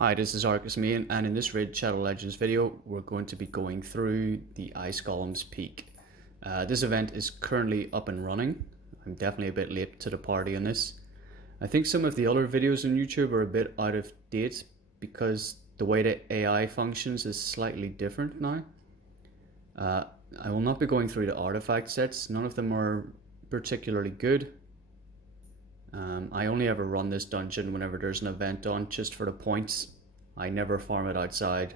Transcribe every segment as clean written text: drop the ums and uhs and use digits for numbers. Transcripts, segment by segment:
Hi, this is Arcus and in this Raid Shadow Legends video, we're going to be going through the Ice Golem's Peak. This event is currently up and running. I'm definitely a bit late to the party on this. I think some of the other videos on YouTube are a bit out of date because the way the AI functions is slightly different now. I will not be going through the artifact sets. None of them are particularly good. I only ever run this dungeon whenever there's an event on, just for the points. I never farm it outside.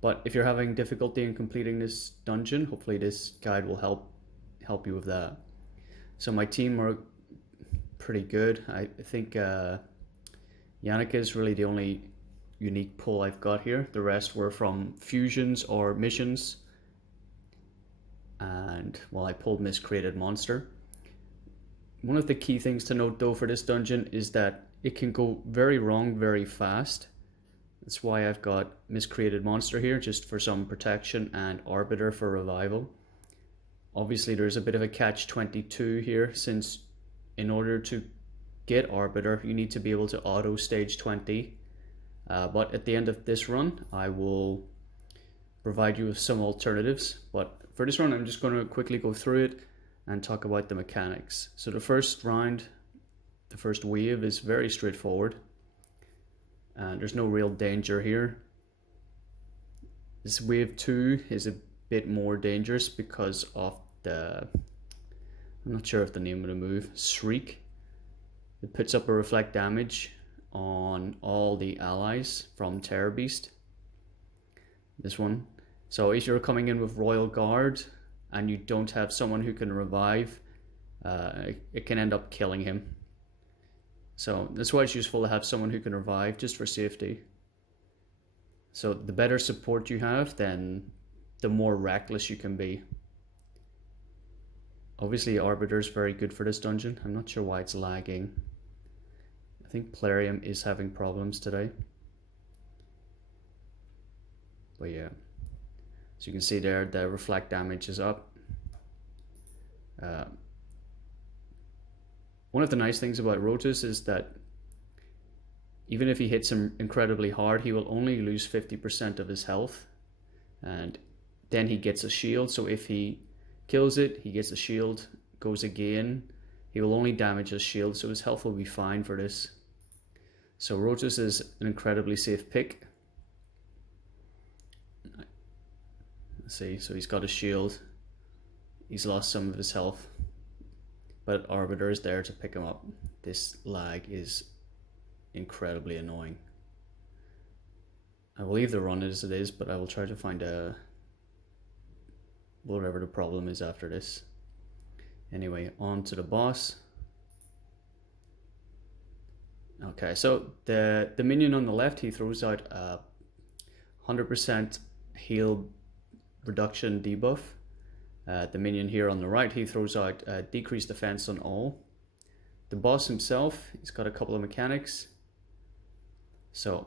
But if you're having difficulty in completing this dungeon, hopefully this guide will help you with that. So my team are pretty good. I think Yannick is really the only unique pull I've got here. The rest were from fusions or missions. And well, I pulled Miscreated Monster. One of the key things to note though for this dungeon is that it can go very wrong very fast. That's why I've got Miscreated Monster here, just for some protection, and Arbiter for revival. Obviously there's a bit of a catch-22 here, since in order to get Arbiter you need to be able to auto stage 20. But at the end of this run I will provide you with some alternatives. But for this run I'm just going to quickly go through it and talk about the mechanics. So the first round, the first wave is very straightforward. There's no real danger here. This wave 2 is a bit more dangerous because of the, I'm not sure of the name of the move, Shriek. It puts up a reflect damage on all the allies from Terror Beast. This one. So if you're coming in with Royal Guard and you don't have someone who can revive, it can end up killing him. So that's why it's useful to have someone who can revive, just for safety. So the better support you have, then the more reckless you can be. Obviously Arbiter is very good for this dungeon. I'm not sure why it's lagging. I think Plarium is having problems today. But yeah. So you can see there the reflect damage is up. One of the nice things about Rotos is that even if he hits him incredibly hard, he will only lose 50% of his health. And then he gets a shield, so if he kills it, he gets a shield, goes again. He will only damage his shield, so his health will be fine for this. So Rotos is an incredibly safe pick. Let's see, so he's got a shield. He's lost some of his health, but Arbiter is there to pick him up. This lag is incredibly annoying. I will leave the run as it is, but I will try to find whatever the problem is after this. Anyway, on to the boss. Okay, so the minion on the left, he throws out a 100% heal reduction debuff. The minion here on the right, he throws out decreased defense on all. The boss himself, he's got a couple of mechanics. So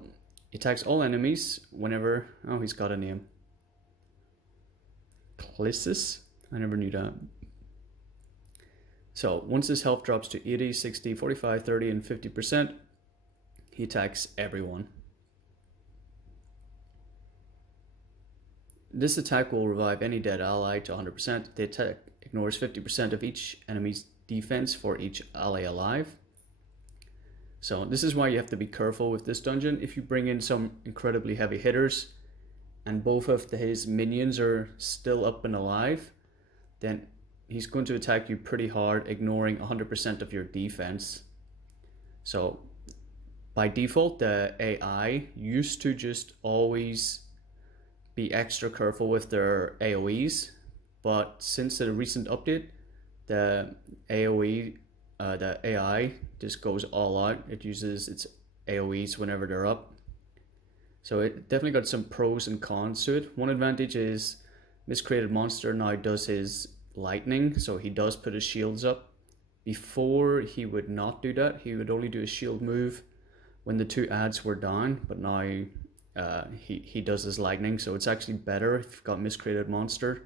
he attacks all enemies whenever, oh, he's got a name, Clissus, I never knew that. So once his health drops to 80, 60, 45, 30 and 50%, he attacks everyone. This attack will revive any dead ally to 100%. The attack ignores 50% of each enemy's defense for each ally alive. So this is why you have to be careful with this dungeon. If you bring in some incredibly heavy hitters and both of his minions are still up and alive, then he's going to attack you pretty hard, ignoring 100% of your defense. So by default, the AI used to just always be extra careful with their AoEs, but since the recent update, the AI just goes all out. It uses its AoEs whenever they're up. So it definitely got some pros and cons to it. One advantage is Miscreated Monster now does his lightning, so he does put his shields up. Before he would not do that, he would only do a shield move when the two ads were down, but now he does his lightning, so it's actually better if you've got Miscreated Monster.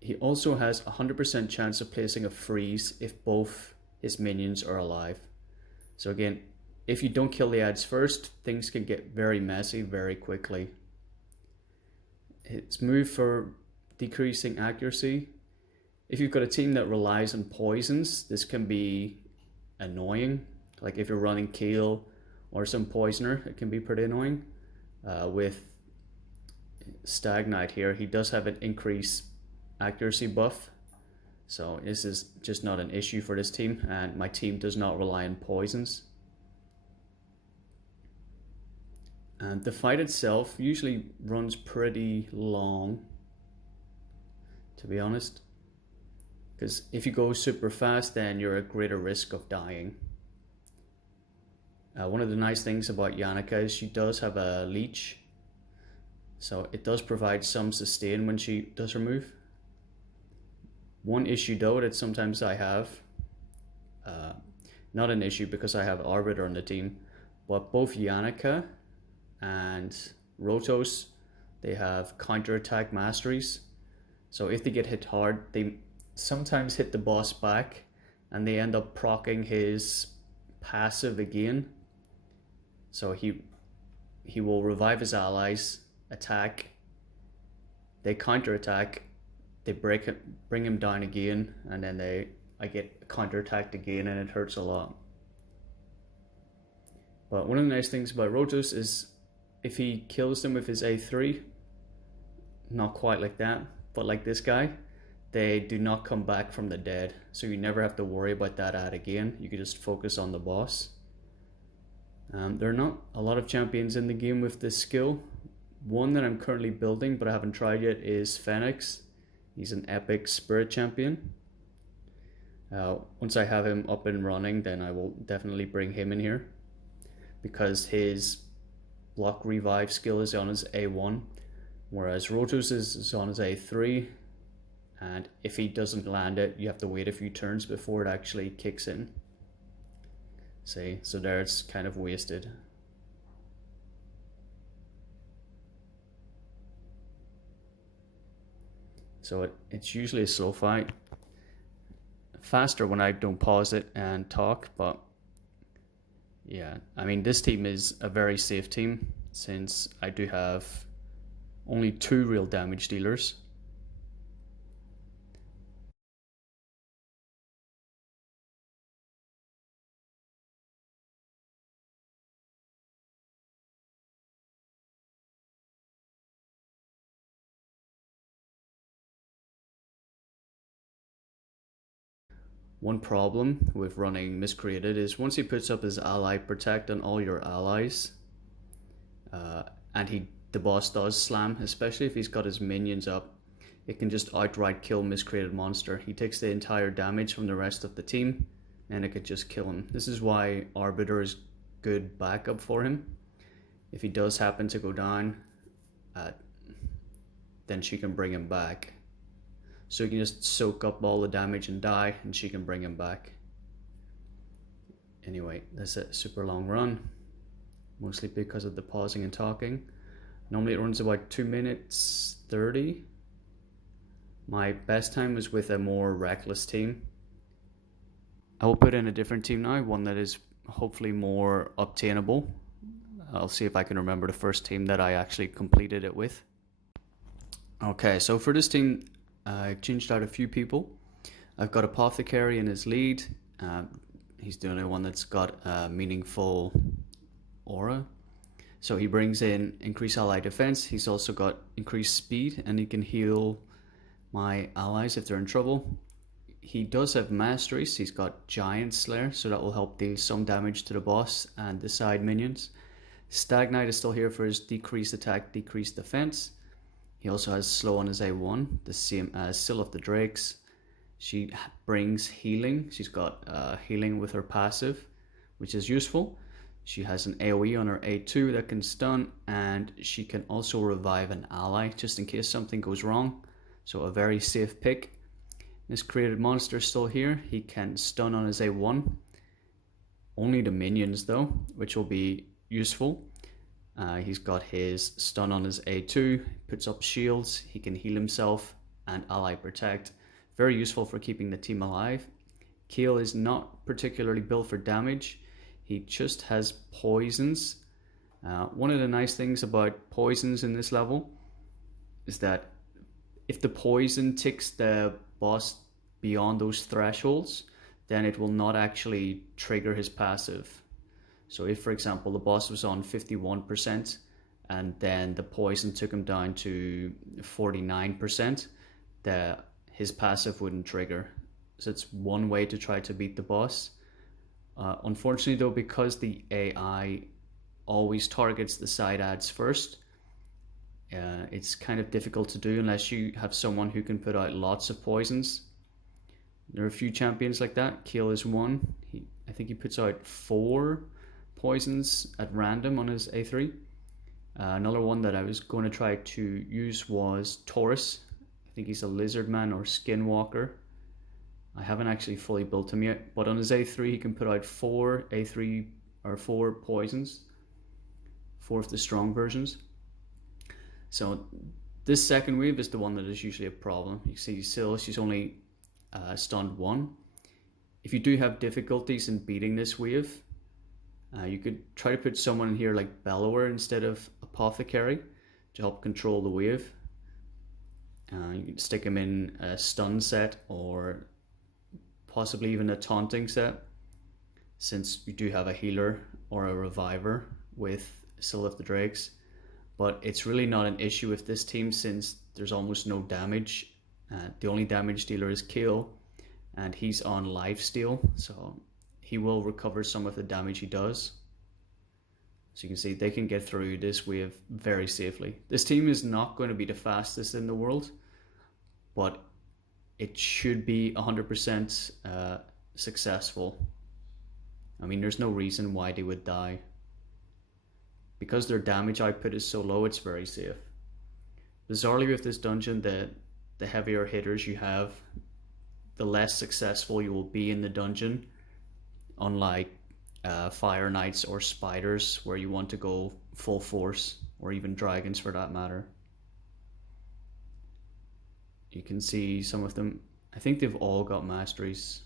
He also has a 100% chance of placing a freeze if both his minions are alive. So again, if you don't kill the ads first, things can get very messy very quickly. Its move for decreasing accuracy. If you've got a team that relies on poisons, this can be annoying. Like if you're running Keel or some poisoner, it can be pretty annoying. With Stag Knight here, he does have an increased accuracy buff. So this is just not an issue for this team, and my team does not rely on poisons. And the fight itself usually runs pretty long, to be honest. Because if you go super fast, then you're at greater risk of dying. One of the nice things about Yannicka is she does have a leech. So it does provide some sustain when she does her move. One issue though that sometimes I have, not an issue because I have Arbiter on the team, but both Yannicka and Rotos, they have counterattack masteries. So if they get hit hard, they sometimes hit the boss back and they end up proccing his passive again. So he will revive his allies, attack, they counterattack, they bring him down again, and then I get counterattacked again, and it hurts a lot. But one of the nice things about Rotos is if he kills them with his A3, not quite like that, but like this guy, they do not come back from the dead. So you never have to worry about that ad again. You can just focus on the boss. There are not a lot of champions in the game with this skill. One that I'm currently building but I haven't tried yet is Fenax. He's an epic spirit champion. Once I have him up and running, then I will definitely bring him in here, because his block revive skill is on his A1, whereas Rotos is on his A3, and if he doesn't land it, you have to wait a few turns before it actually kicks in. See, so there it's kind of wasted. So it's usually a slow fight. Faster when I don't pause it and talk, but yeah, I mean, this team is a very safe team since I do have only 2 real damage dealers. One problem with running Miscreated is once he puts up his ally protect on all your allies, and the boss does slam, especially if he's got his minions up, it can just outright kill Miscreated monster. He takes the entire damage from the rest of the team, and it could just kill him. This is why Arbiter is good backup for him. If he does happen to go down, then she can bring him back. So you can just soak up all the damage and die, and she can bring him back. Anyway, that's a super long run, mostly because of the pausing and talking. Normally it runs about 2 minutes 30. My best time was with a more reckless team. I will put in a different team now, one that is hopefully more obtainable. I'll see if I can remember the first team that I actually completed it with. Okay, so for this team, I've changed out a few people. I've got Apothecary in his lead. He's the only one that's got a meaningful aura. So he brings in increased ally defense. He's also got increased speed, and he can heal my allies if they're in trouble. He does have masteries. He's got Giant Slayer, so that will help deal some damage to the boss and the side minions. Stag Knight is still here for his decreased attack, decreased defense. He also has slow on his A1, the same as Seal of the Drakes. She brings healing. She's got healing with her passive, which is useful. She has an AoE on her A2 that can stun, and she can also revive an ally just in case something goes wrong. So a very safe pick. This created monster is still here. He can stun on his A1. Only the minions though, which will be useful. He's got his stun on his A2, puts up shields, he can heal himself and ally protect. Very useful for keeping the team alive. Keel is not particularly built for damage. He just has poisons. One of the nice things about poisons in this level is that if the poison ticks the boss beyond those thresholds, then it will not actually trigger his passive. So if, for example, the boss was on 51% and then the poison took him down to 49%, his passive wouldn't trigger. So it's one way to try to beat the boss. Unfortunately though, because the AI always targets the side ads first, it's kind of difficult to do unless you have someone who can put out lots of poisons. There are a few champions like that. Keel is one. I think he puts out 4 poisons at random on his A3. Another one that I was going to try to use was Taurus. I think he's a lizard man or skinwalker. I haven't actually fully built him yet, but on his A3 he can put out 4 poisons, 4 of the strong versions. So this second wave is the one that is usually a problem. You see Syl, she's only stunned 1. If you do have difficulties in beating this wave, you could try to put someone in here like Bellower instead of Apothecary to help control the wave. You can stick him in a stun set or possibly even a taunting set, since you do have a healer or a reviver with Syl of the Drakes. But it's really not an issue with this team since there's almost no damage. The only damage dealer is Keel, and he's on lifesteal, so he will recover some of the damage he does. So you can see they can get through this wave very safely. This team is not going to be the fastest in the world, but it should be 100% successful. I mean, there's no reason why they would die. Because their damage output is so low, it's very safe. Bizarrely with this dungeon, the heavier hitters you have, the less successful you will be in the dungeon. Unlike Fire Knights or Spiders, where you want to go full force, or even Dragons for that matter. You can see some of them, I think they've all got masteries.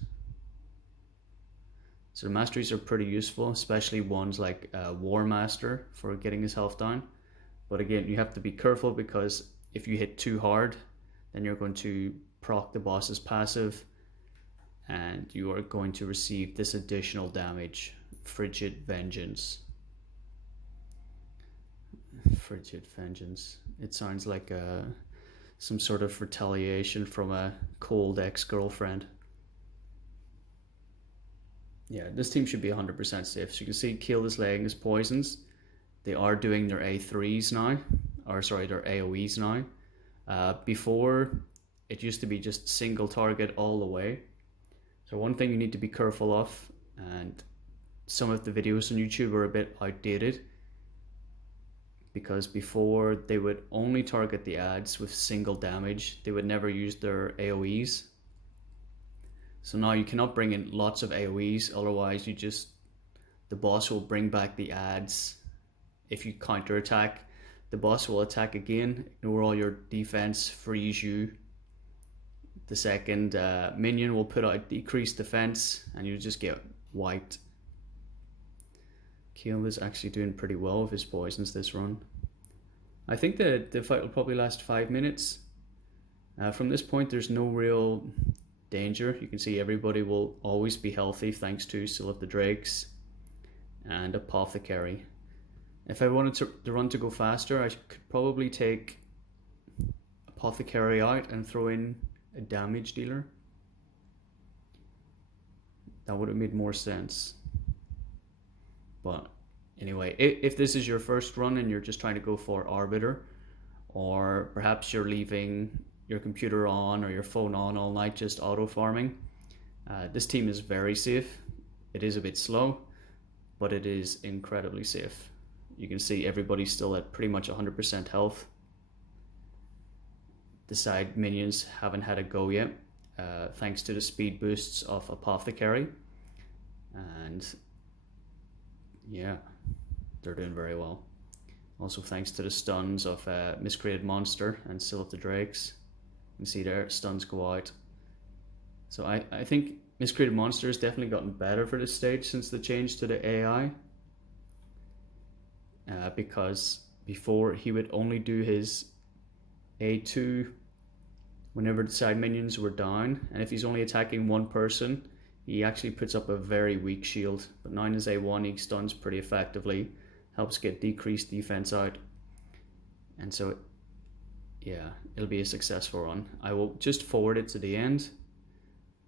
So the masteries are pretty useful, especially ones like War Master for getting his health down. But again, you have to be careful, because if you hit too hard, then you're going to proc the boss's passive and you are going to receive this additional damage. Frigid Vengeance. Frigid Vengeance. It sounds like some sort of retaliation from a cold ex-girlfriend. Yeah, this team should be 100% safe. So you can see Keel is laying his poisons. They are doing their A3s now, or sorry, their AoEs now. Before, it used to be just single target all the way. So one thing you need to be careful of, and some of the videos on YouTube are a bit outdated, because before they would only target the ads with single damage. They would never use their AoEs. So now you cannot bring in lots of AoEs, otherwise the boss will bring back the ads. If you counterattack, the boss will attack again, ignore all your defense, freeze you. The second minion will put out decreased defense and you just get wiped. Keel is actually doing pretty well with his poisons this run. I think that the fight will probably last 5 minutes. From this point there's no real danger. You can see everybody will always be healthy thanks to Syl of the Drakes and Apothecary. If I wanted the run to go faster, I could probably take Apothecary out and throw in a damage dealer. That would have made more sense. But anyway, if this is your first run and you're just trying to go for Arbiter, or perhaps you're leaving your computer on or your phone on all night just auto farming, this team is very safe. It is a bit slow, but it is incredibly safe. You can see everybody's still at pretty much 100% health. The side minions haven't had a go yet, thanks to the speed boosts of Apothecary. And yeah, they're doing very well. Also thanks to the stuns of Miscreated Monster and Syl of the Drakes. You can see there, stuns go out. So I think Miscreated Monster has definitely gotten better for this stage since the change to the AI. Because before he would only do his A2 whenever the side minions were down, and if he's only attacking one person, he actually puts up a very weak shield. But now in his A1 he stuns pretty effectively, helps get decreased defense out, and so yeah, it'll be a successful run. I will just forward it to the end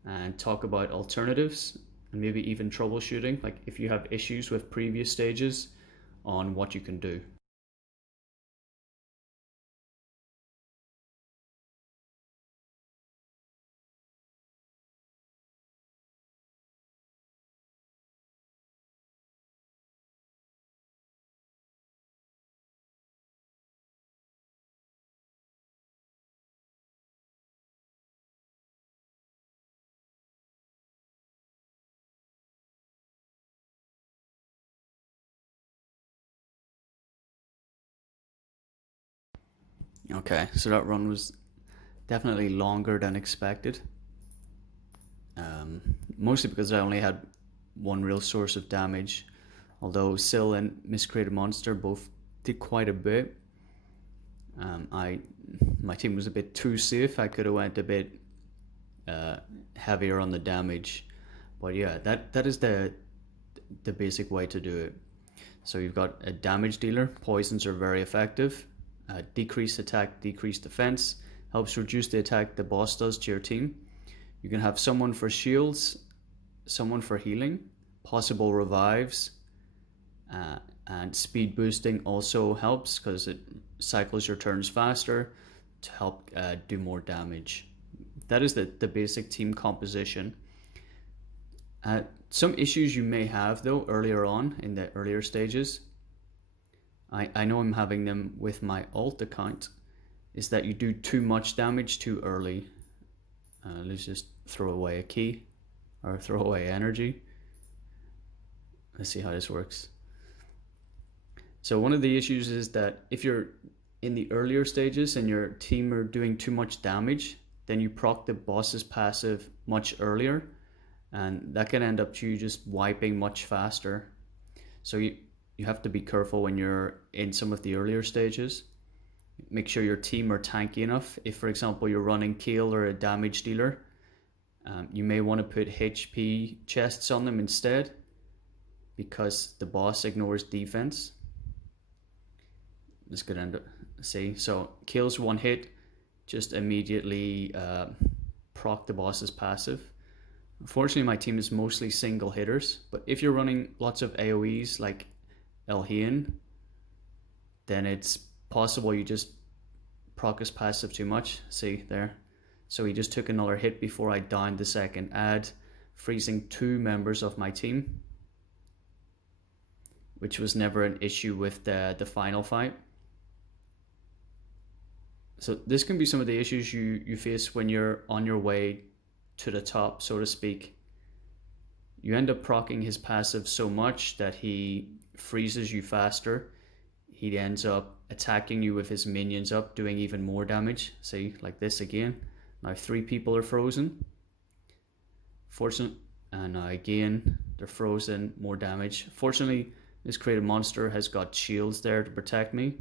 and talk about alternatives and maybe even troubleshooting, like if you have issues with previous stages, on what you can do. Okay, so that run was definitely longer than expected. Mostly because I only had one real source of damage, although Syl and Miscreated Monster both did quite a bit. My team was a bit too safe. I could have went a bit heavier on the damage, but yeah, that is the basic way to do it. So you've got a damage dealer. Poisons are very effective. Decreased attack, decreased defense, helps reduce the attack the boss does to your team. You can have someone for shields, someone for healing, possible revives, and speed boosting also helps because it cycles your turns faster to help do more damage. That is the basic team composition. Some issues you may have though earlier on in the earlier stages, I know I'm having them with my alt account, is that you do too much damage too early. Let's just throw away a key or throw away energy. Let's see how this works. So one of the issues is that if you're in the earlier stages and your team are doing too much damage, then you proc the boss's passive much earlier, and that can end up you just wiping much faster. So you have to be careful when you're in some of the earlier stages. Make sure your team are tanky enough. If, for example, you're running Kale or a damage dealer, you may want to put HP chests on them instead, because the boss ignores defense. This could end up, see, so Kale's one hit, just immediately proc the boss's passive. Unfortunately, my team is mostly single hitters, but if you're running lots of AoEs like Elhian, then it's possible you just proc his passive too much. See there, so he just took another hit before I downed the second ad, freezing 2 members of my team, which was never an issue with the final fight. So this can be some of the issues you face when you're on your way to the top, so to speak. You end up proccing his passive so much that he freezes you faster. He ends up attacking you with his minions up, doing even more damage. See, like this again. Now 3 people are frozen. Fortunately, and now again, they're frozen, more damage. Fortunately, this created monster has got shields there to protect me.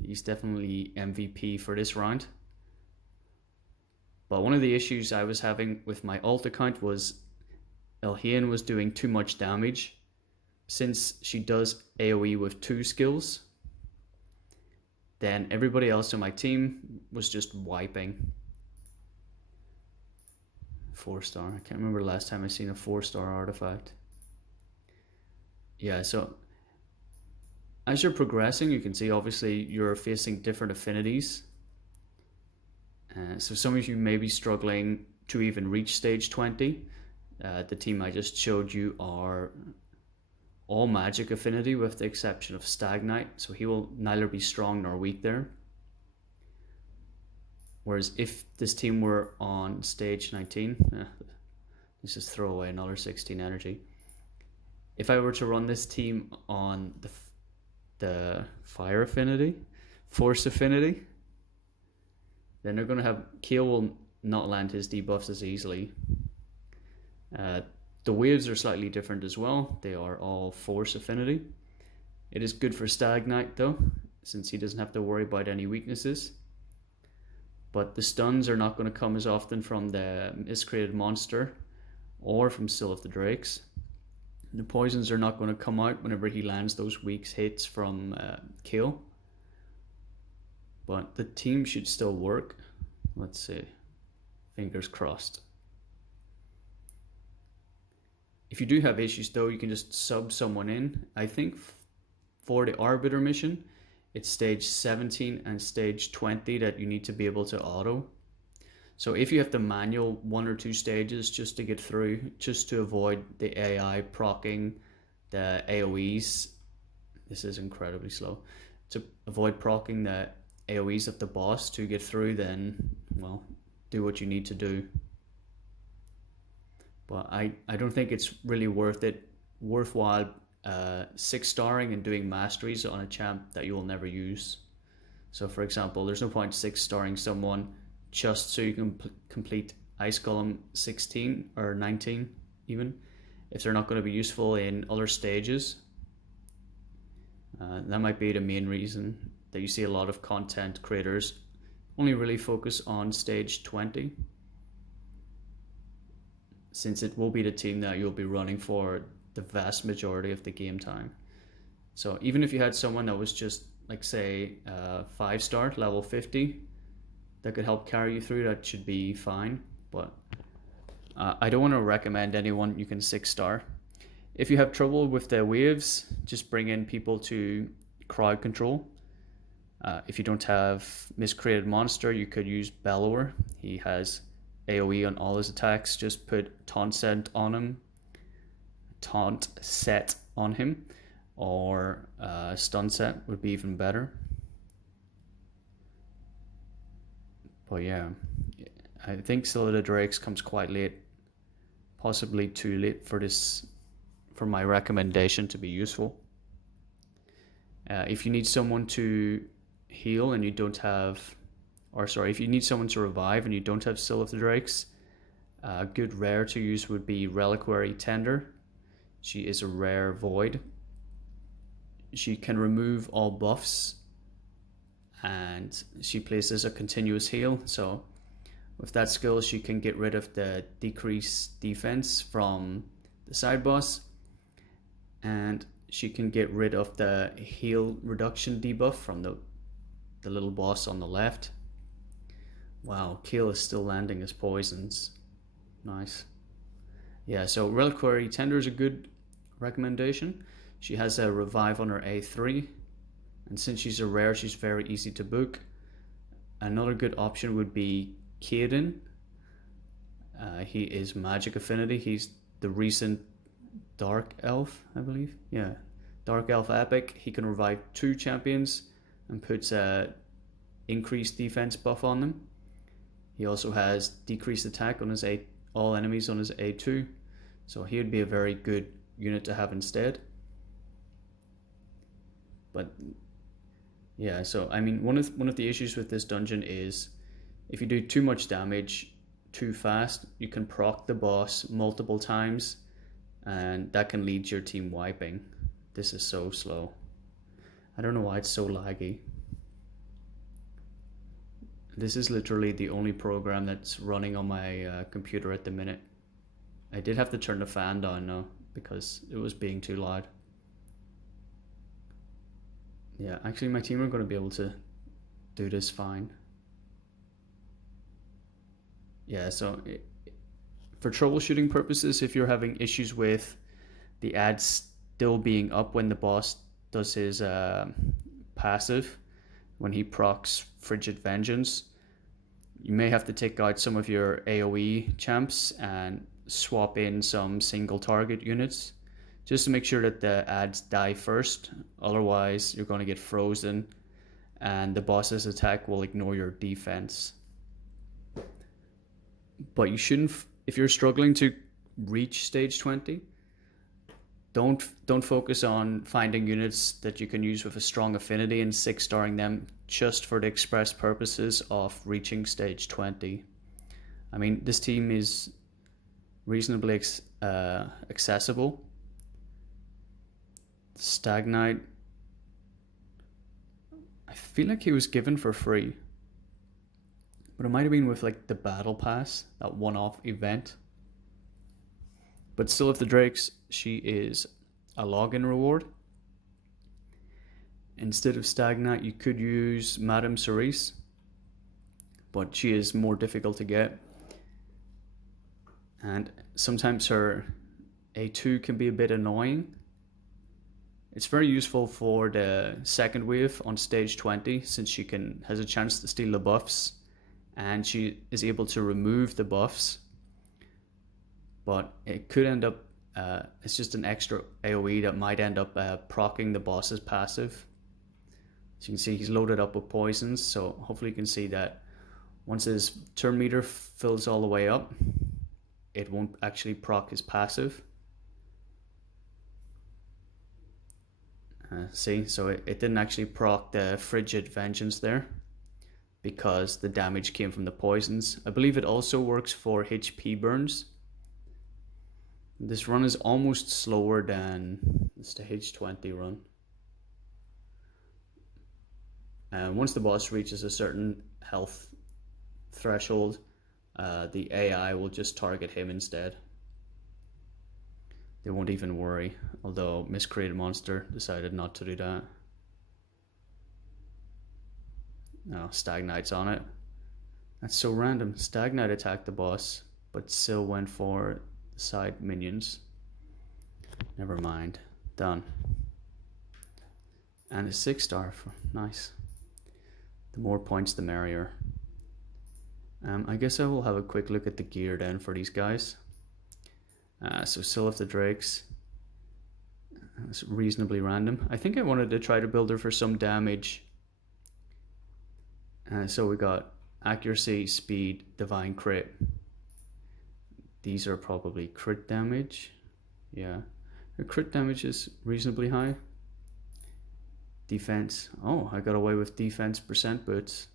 He's definitely MVP for this round. But one of the issues I was having with my alt account was Elhian was doing too much damage. Since she does AoE with 2 skills, then everybody else on my team was just wiping. 4-star. I can't remember the last time I seen a 4-star artifact. Yeah, so as you're progressing, you can see obviously you're facing different affinities. So some of you may be struggling to even reach stage 20. The team I just showed you are all magic affinity with the exception of Stag Knight, so he will neither be strong nor weak there. Whereas if this team were on stage 19, let's just throw away another 16 energy. If I were to run this team on the fire affinity, force affinity, then they're going to have Kale will not land his debuffs as easily. The waves are slightly different as well. They are all force affinity. It is good for Stag Knight though, since he doesn't have to worry about any weaknesses. But the stuns are not going to come as often from the miscreated monster or from Still of the Drakes. The poisons are not going to come out whenever he lands those weak hits from kill. But the team should still work. Let's see. Fingers crossed. If you do have issues though, you can just sub someone in. I think for the Arbiter mission, it's stage 17 and stage 20 that you need to be able to auto. So if you have to manual 1 or 2 stages just to get through, just to avoid the AI proccing the AoEs, this is incredibly slow. To avoid proccing the AoEs of the boss to get through, then, well, do what you need to do. But I don't think it's really worthwhile 6-starring and doing masteries on a champ that you will never use. So for example, there's no point 6-starring someone just so you can complete Ice Golem 16 or 19 even, if they're not going to be useful in other stages. That might be the main reason that you see a lot of content creators only really focus on stage 20, since it will be the team that you'll be running for the vast majority of the game time. So even if you had someone that was just, like, say 5-star level 50 that could help carry you through, that should be fine. But I don't want to recommend anyone you can 6-star. If you have trouble with the waves, just bring in people to crowd control. If you don't have miscreated monster, you could use Bellower. He has AoE on all his attacks. Just put taunt set on him, or stun set would be even better. But yeah, I think Still of the Drakes comes quite late, possibly too late for my recommendation to be useful. If you need someone to heal and you don't have, or sorry, if you need someone to revive and you don't have Still of the Drakes, a good rare to use would be Reliquary Tender. She is a rare void. She can remove all buffs and she places a continuous heal. So with that skill, she can get rid of the decreased defense from the side boss, and she can get rid of the heal reduction debuff from the little boss on the left. Wow, Keel is still landing his poisons. Nice. Yeah, so Reliquary Tender is a good recommendation. She has a revive on her A3, and since she's a rare, she's very easy to book. Another good option would be Kaden. He is magic affinity. He's the recent Dark Elf, I believe. Yeah, Dark Elf epic. He can revive 2 champions and puts a increased defense buff on them. He also has decreased attack on his all enemies on his A2, so he would be a very good unit to have instead. But yeah, so I mean, one of the issues with this dungeon is if you do too much damage too fast, you can proc the boss multiple times, and that can lead to your team wiping. This is so slow. I don't know why it's so laggy. This is literally the only program that's running on my computer at the minute. I did have to turn the fan down now because it was being too loud. Yeah, actually my team are going to be able to do this fine. Yeah, so for troubleshooting purposes, if you're having issues with the ads still being up when the boss does his passive, when he procs Frigid Vengeance, you may have to take out some of your AoE champs and swap in some single target units just to make sure that the ads die first. Otherwise, you're going to get frozen and the boss's attack will ignore your defense. But you shouldn't, if you're struggling to reach stage 20, don't focus on finding units that you can use with a strong affinity and 6-starring them just for the express purposes of reaching stage 20. I mean, this team is reasonably accessible. Stag Knight, I feel like he was given for free, but it might have been with like the battle pass, that one-off event. But still, if the Drakes, she is a login reward. Instead of Stag Knight, you could use Madame Cerise, but she is more difficult to get. And sometimes her A2 can be a bit annoying. It's very useful for the second wave on stage 20, since she has a chance to steal the buffs, and she is able to remove the buffs. But it could end up, it's just an extra AoE that might end up proccing the boss's passive. So you can see he's loaded up with poisons, so hopefully you can see that once his turn meter fills all the way up, it won't actually proc his passive. See, so it didn't actually proc the Frigid Vengeance there, because the damage came from the poisons. I believe it also works for HP burns. This run is almost slower than the stage 20 run. Once the boss reaches a certain health threshold, the AI will just target him instead. They won't even worry, although Miscreated Monster decided not to do that. No, Stag Knight's on it. That's so random. Stag Knight attacked the boss, but still went for the side minions. Never mind. Done. And a 6-star. Nice. The more points, the merrier. I guess I will have a quick look at the gear then for these guys. So Syl of the Drakes. That's reasonably random. I think I wanted to try to build her for some damage. So we got accuracy, speed, divine crit. These are probably crit damage. Yeah. Her crit damage is reasonably high. Defense. Oh, I got away with defense percent boots.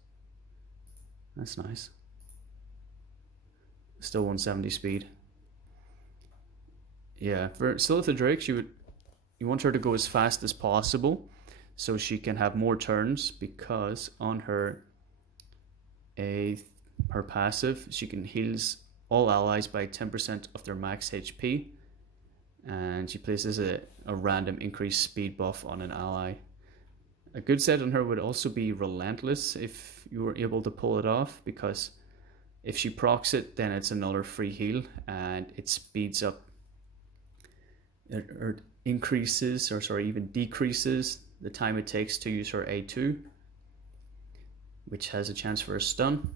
That's nice. Still 170 speed. Yeah, for Syl of the Drake, you want her to go as fast as possible so she can have more turns, because on her passive, she can heals all allies by 10% of their max HP, and she places a random increased speed buff on an ally. A good set on her would also be Relentless, if you were able to pull it off, because if she procs it, then it's another free heal, and it speeds up or increases, or sorry, even decreases the time it takes to use her A2, which has a chance for a stun.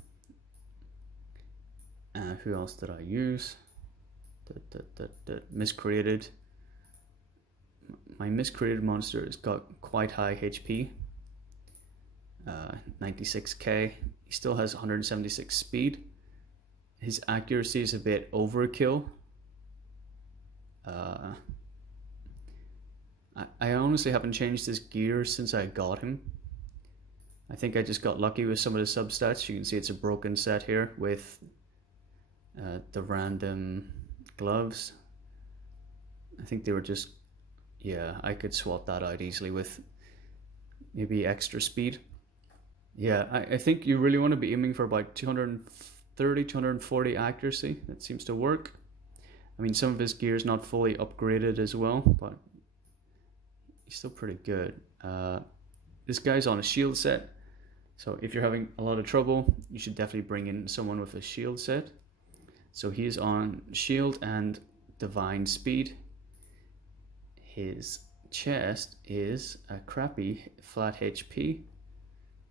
Who else did I use? Miscreated. My Miscreated monster has got quite high HP. 96k. He still has 176 speed. His accuracy is a bit overkill. I honestly haven't changed his gear since I got him. I think I just got lucky with some of the substats. You can see it's a broken set here with the random gloves. I think they were just, yeah, I could swap that out easily with maybe extra speed. Yeah, I think you really want to be aiming for about 230, 240 accuracy. That seems to work. I mean, some of his gear is not fully upgraded as well, but he's still pretty good. This guy's on a shield set, so if you're having a lot of trouble, you should definitely bring in someone with a shield set. So he's on shield and divine speed. His chest is a crappy flat HP,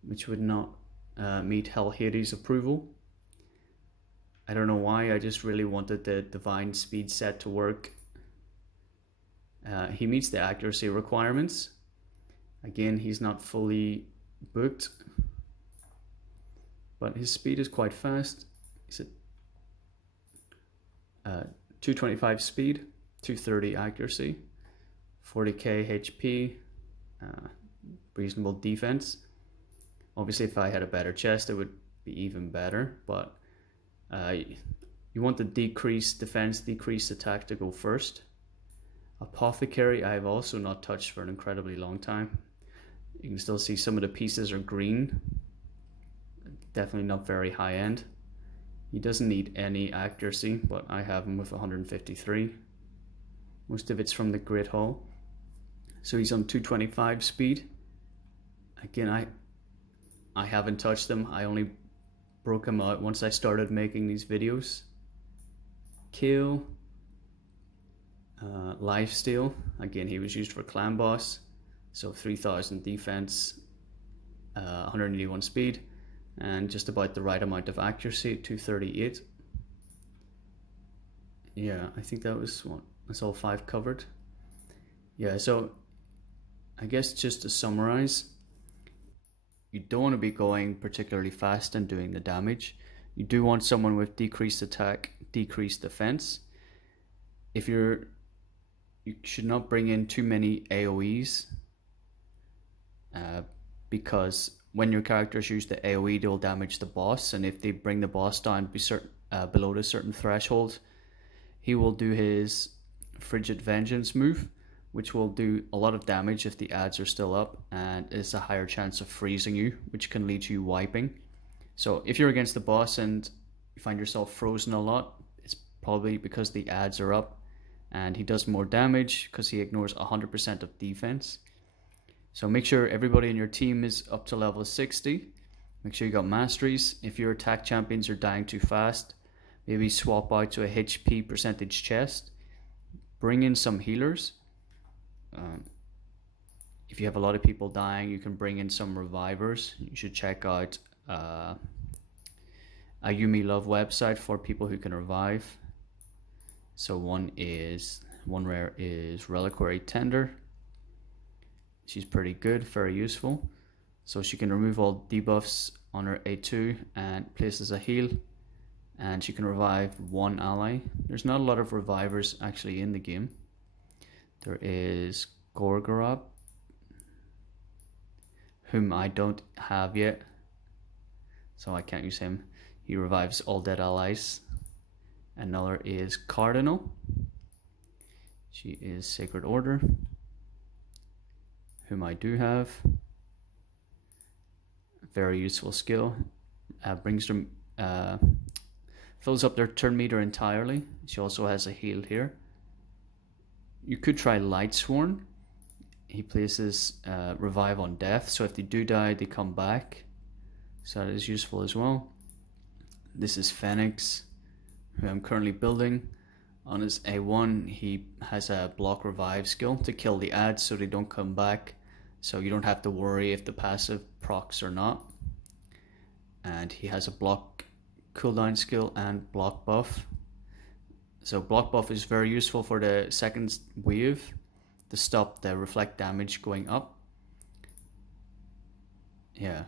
which would not meet Hell Hades' approval. I don't know why, I just really wanted the divine speed set to work. He meets the accuracy requirements. Again, he's not fully booked, but his speed is quite fast. He's at 225 speed, 230 accuracy, 40k HP, reasonable defense. Obviously, if I had a better chest, it would be even better, but You want the decrease defense, decrease attack to go first. Apothecary I've also not touched for an incredibly long time. You can still see some of the pieces are green. Definitely not very high end. He doesn't need any accuracy, but I have him with 153. Most of it's from the Great Hall. So he's on 225 speed. Again, I haven't touched him. I only broke him out once I started making these videos. Kill. Lifesteal. Again, he was used for clan boss. So 3000 defense, 181 speed, and just about the right amount of accuracy, 238. Yeah, I think that was one. That's all 5 covered. Yeah, so I guess just to summarize, you don't want to be going particularly fast and doing the damage. You do want someone with decreased attack, decreased defense. You should not bring in too many AoEs, because when your characters use the AoE, they'll damage the boss, and if they bring the boss down below a certain threshold, he will do his Frigid Vengeance move, which will do a lot of damage if the ads are still up, and is a higher chance of freezing you, which can lead to you wiping. So if you're against the boss and you find yourself frozen a lot, it's probably because the ads are up, and he does more damage because he ignores 100% of defense. So make sure everybody in your team is up to level 60. Make sure you got masteries. If your attack champions are dying too fast, maybe swap out to a HP percentage chest. Bring in some healers. If you have a lot of people dying, you can bring in some revivers. You should check out a Yumi Love website for people who can revive. So one rare is Reliquary Tender. She's pretty good, very useful. So she can remove all debuffs on her A2 and places a heal, and she can revive one ally. There's not a lot of revivers actually in the game. There is Gorgorob, whom I don't have yet, so I can't use him. He revives all dead allies. Another is Cardinal. She is Sacred Order, whom I do have. Very useful skill. Brings them, fills up their turn meter entirely. She also has a heal here. You could try Lightsworn. He places revive on death, so if they do die, they come back. So that is useful as well. This is Fenax, who I'm currently building. On his A1, he has a block revive skill to kill the ads so they don't come back. So you don't have to worry if the passive procs or not. And he has a block cooldown skill and block buff. So block buff is very useful for the second wave to stop the reflect damage going up. Yeah.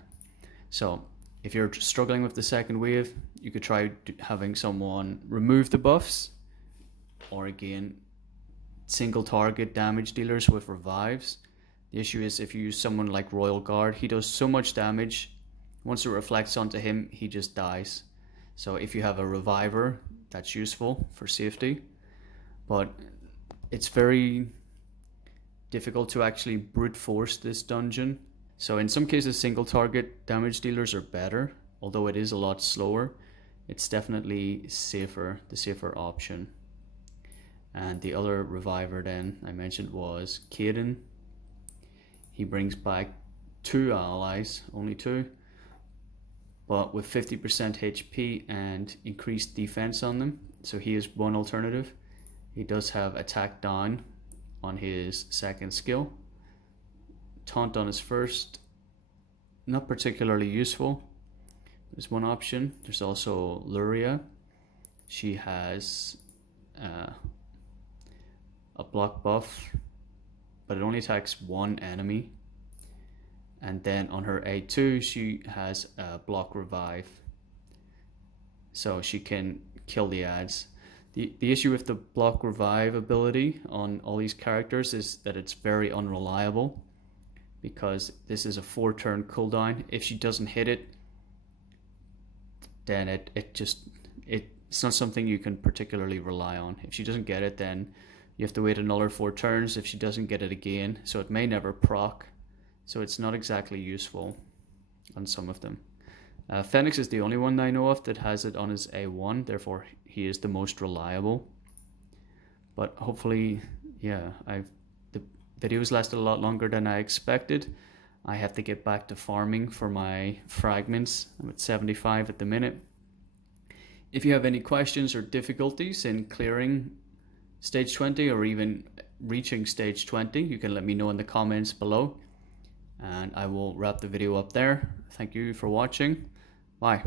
So if you're struggling with the second wave, you could try having someone remove the buffs, or again, single target damage dealers with revives. The issue is if you use someone like Royal Guard, he does so much damage. Once it reflects onto him, he just dies. So if you have a reviver, that's useful for safety. But it's very difficult to actually brute force this dungeon. So in some cases, single target damage dealers are better. Although it is a lot slower, it's definitely safer, the safer option. And the other reviver then I mentioned was Caden. He brings back 2 allies, only 2, but with 50% HP and increased defense on them. So he is one alternative. He does have attack down on his second skill. Taunt on his first, not particularly useful. There's one option. There's also Luria. She has a block buff, but it only attacks one enemy. And then on her A2, she has a block revive, so she can kill the ads. The issue with the block revive ability on all these characters is that it's very unreliable, because this is a 4-turn cooldown. If she doesn't hit it, then it just it's not something you can particularly rely on. If she doesn't get it, then you have to wait another 4 turns if she doesn't get it again, so it may never proc, so it's not exactly useful on some of them. Fenax is the only one I know of that has it on his A1, therefore he is the most reliable. But hopefully, yeah, the videos lasted a lot longer than I expected. I have to get back to farming for my fragments. I'm at 75 at the minute. If you have any questions or difficulties in clearing stage 20 or even reaching stage 20, you can let me know in the comments below. And I will wrap the video up there. Thank you for watching. Bye.